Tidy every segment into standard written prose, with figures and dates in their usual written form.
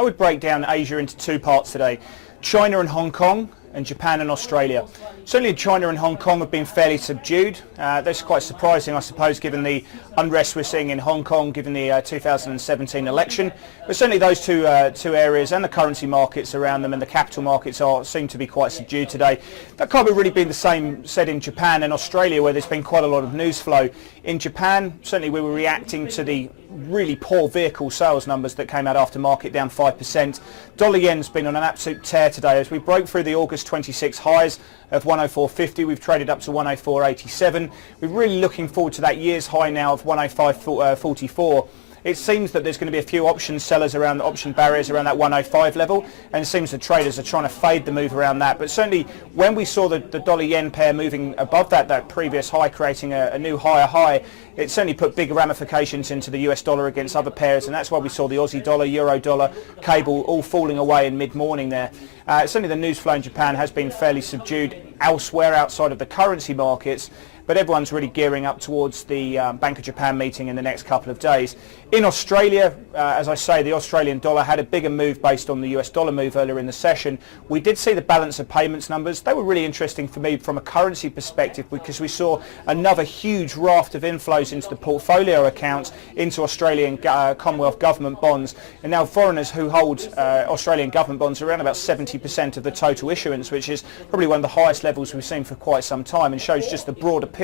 I would break down Asia into two parts today: China and Hong Kong, and Japan and Australia. Certainly China and Hong Kong have been fairly subdued. That's quite surprising, I suppose, given the unrest we're seeing in Hong Kong, given the 2017 election. But certainly those two areas and the currency markets around them and the capital markets seem to be quite subdued today. That can't have really been the same said in Japan and Australia, where there's been quite a lot of news flow. In Japan, certainly we were reacting to the really poor vehicle sales numbers that came out after market, down 5%. Dollar yen's been on an absolute tear today as we broke through the August 26 highs of 104.50. We've traded up to 104.87. We're really looking forward to that year's high now of 105.44. It seems that there's going to be a few option sellers around the option barriers around that 105 level, and it seems the traders are trying to fade the move around that. But certainly when we saw the dollar yen pair moving above that previous high, creating a new higher high, it certainly put big ramifications into the US dollar against other pairs, and that's why we saw the Aussie dollar, Euro dollar, cable all falling away in mid-morning there. Certainly the news flow in Japan has been fairly subdued elsewhere outside of the currency markets, but everyone's really gearing up towards the Bank of Japan meeting in the next couple of days. In Australia, as I say, the Australian dollar had a bigger move based on the US dollar move earlier in the session. We did see the balance of payments numbers. They were really interesting for me from a currency perspective, because we saw another huge raft of inflows into the portfolio accounts into Australian Commonwealth government bonds. And now foreigners who hold Australian government bonds are around about 70% of the total issuance, which is probably one of the highest levels we've seen for quite some time, and shows just the broad appeal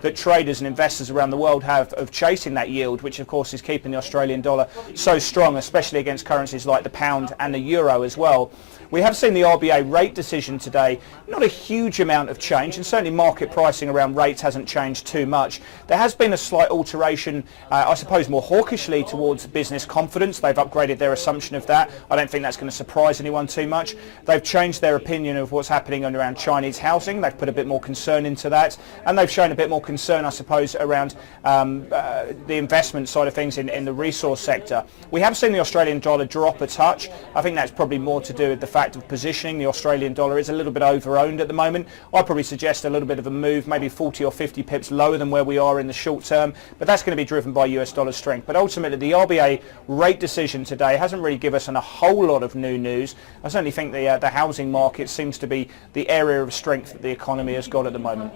that traders and investors around the world have of chasing that yield, which of course is keeping the Australian dollar so strong, especially against currencies like the pound and the euro as well. We have seen the RBA rate decision today. Not a huge amount of change, and certainly market pricing around rates hasn't changed too much. There has been a slight alteration, I suppose more hawkishly, towards business confidence. They've upgraded their assumption of that. I don't think that's going to surprise anyone too much. They've changed their opinion of what's happening around Chinese housing. They've put a bit more concern into that, and they've shown a bit more concern, I suppose, around the investment side of things in the resource sector. We have seen the Australian dollar drop a touch. I think that's probably more to do with the fact of positioning. The Australian dollar is a little bit over-owned at the moment. I'd probably suggest a little bit of a move, maybe 40 or 50 pips lower than where we are in the short term, but that's going to be driven by US dollar strength. But ultimately the RBA rate decision today hasn't really given us a whole lot of new news. I certainly think the housing market seems to be the area of strength that the economy has got at the moment.